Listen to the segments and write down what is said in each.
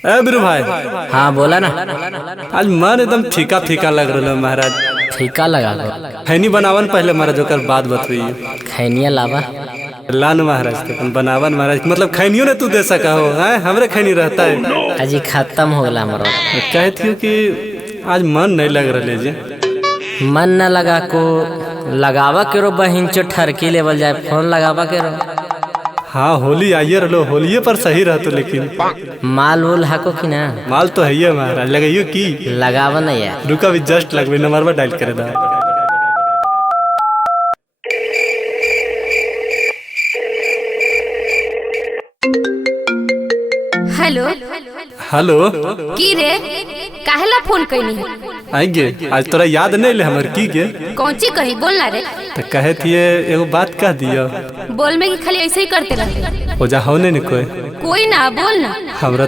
ए बिरु भाई। हाँ बोला ना। आज मन एकदम फीका फीका लग रहा है महाराज। फीका लगा खैनी बनावन पहले महाराज ओकर बाद बतइए। खैनिया लावा लान महाराज के बनावन महाराज मतलब खैनियो ने तू दे सका हो हैं हमरे खैनी रहता है। अजी खत्म हो गला हमारा। कहती हूँ कि आज मन नहीं लग रहा जी। मन न लगा को लगावा के रो बहिन चो ठरकी लेवल जाए फोन लगावा के रो। हाँ होली आइए रहो होलिये पर सही रहते लेकिन माल वोल हाको कि ना। माल तो है ही महाराज लगाइयो की लगावा नहीं यार। रुका भी जस्ट लगवे नंबर डायल करे दा। हेलो हेलो की रे काहेला फोन कैनी है? आइए आज तोरा याद नहीं ले हमर की के कौन ची कही बोलना रे। तो कहे थिए एगो बात कह दियो। बोल में कि खाली ऐसे ही करते रहते। हो जा होने न कोई ना बोल ना। हमरा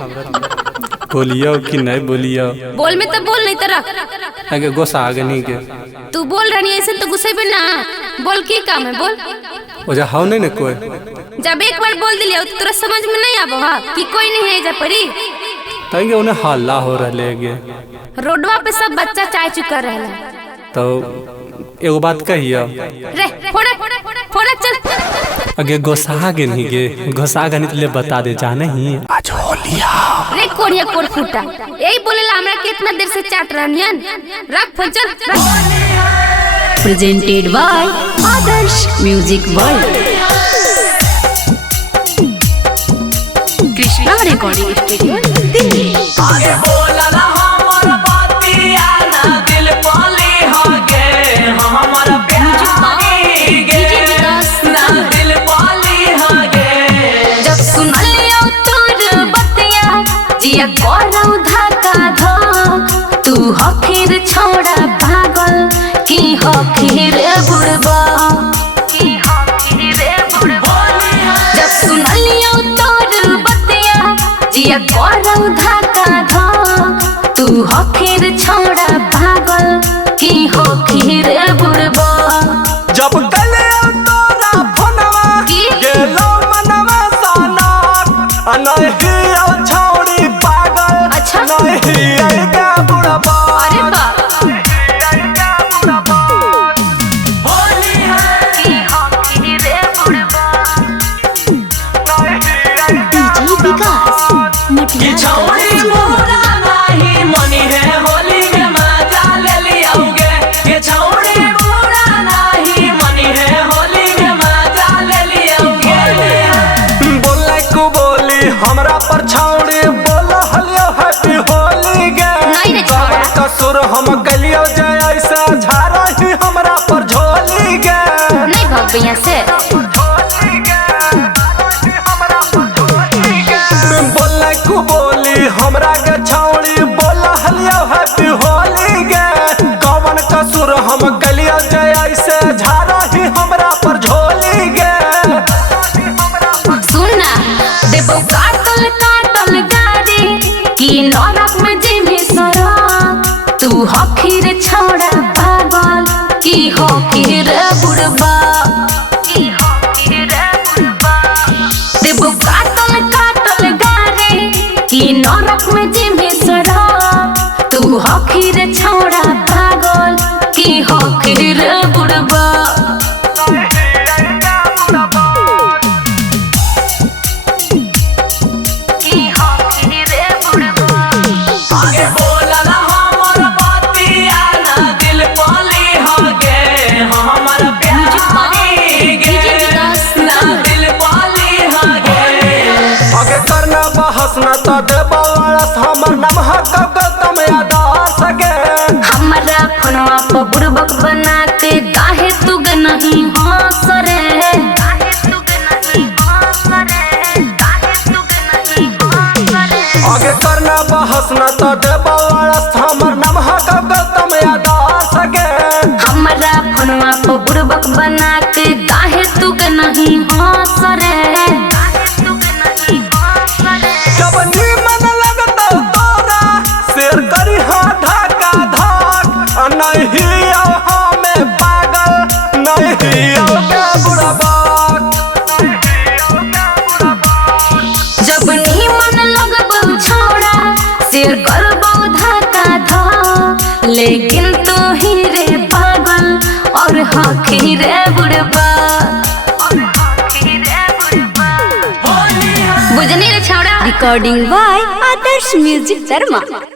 बोलियो कि नहीं बोलियो। बोल में तो बोल नहीं तरह आगे गोसा आगे नहीं के तू बोल रही ऐसे तो गुस्से पे ना बोल की काम है बोल। हो जा होने न कोई जब एक बार बोल दिलियो तो तोरा समझ में नहीं आबो हा कि कोई नहीं है जा परी। तंगे उन्हें हल्ला हो रहले गे रोडवा पे सब बच्चा चाय चुका रहला। तो एगो बात कहियो रे फोड़ा फोड़ा चल। अगे गोसा गे नहीं गे गोसा गनी तो ले बता दे जाने ही आज होलिया रे कोरिया कोर फूटा यही बोलेला हमरा कितना देर से चाट रहनियन। रख फोन चल presented by Adarsh Music World. Krishna Recording Studio, Delhi. आगे बोला ना हमारा बातिया ना दिल पाली हागे हमारा प्यारी गे ना दिल पाली हागे। जब सुन लियो तोर बतिया जिया करौ धक्का धक तू हखिर छोड़ा पागल की हखिर बुड़बा की हखिर बुड़बा। जब सुन लियो तोर बतिया जिया करौ धक्का धक तू हखिर छोड़ा पागल की हखिर बुड़बा। जब गले तोरा फोनवा गेलो मनवा सनक अनही छोड़ी पागल अच्छा नहीं आएगा बुढ़बा। अरे बा होली है की हखिर बुड़बा। DJ Vikas, कि छोड़ी बुरा नहीं मनी है होली में मजा ले लियाओगे। कि छोड़ी बुरा नहीं मनी है होली में मजा ले लियाओगे। बोले को बोली हमरा पर छौड़ी बोलो हलियो हैप्पी होली गे। नहीं रे छौड़ा। कवन कसूर हम गलियो जय ऐसा झारा ही हमरा पर झोली गे। नहीं भाग यहाँ से बोले को बोली हमरा के छौड़ी बोला हलियो हैप्पी होली गे। कवन कसूर हम गलियो जय ऐसे झारा ही हमरा पर झोली गे। सुनना देबो काटल काटल गाड़ी की नरक में जिमी सरा तू हखिर छोड़ा पागल की हखिर बुड़बा की हखिर बुड़बा। देबो काटल काटल गाड़ी की नरक में जिमी सरा तू हखिर छोड़ा पागल की हखिर बुड़बा। आगे बोला ना हमारा बातिया ना दिल पाली हागे हमारा प्यारी गे ना दिल पाली हागे। आगे करना बहस ना तो देबो वारस हमर नाम हक गौतम यादास गे। हमारा फोनवा पर बुड़बक बना के काहे तू नहीं हंस रे काहे तू नहीं हंस रे काहे तू नहीं हंस रे। आगे करना बहस ना तो देबो वारस हमर नाम हक गौतम यादास गे। हमारा फोनवा पर बुड़बक बना के काहे तू नहीं हंस रे काहे तू नहीं हंस रे। जब नीमन लगता तोरा शेर करी हाँ धक्का धक नहीं आओ हमें पागल नहीं आओगे बुढ़बा। जब नी मन लगबौ छोड़ा लेकिन तू ही रे पागल और हकी रे बुढ़बा। बुझनी रे छौड़ा। Recording by Adarsh Music Dharma.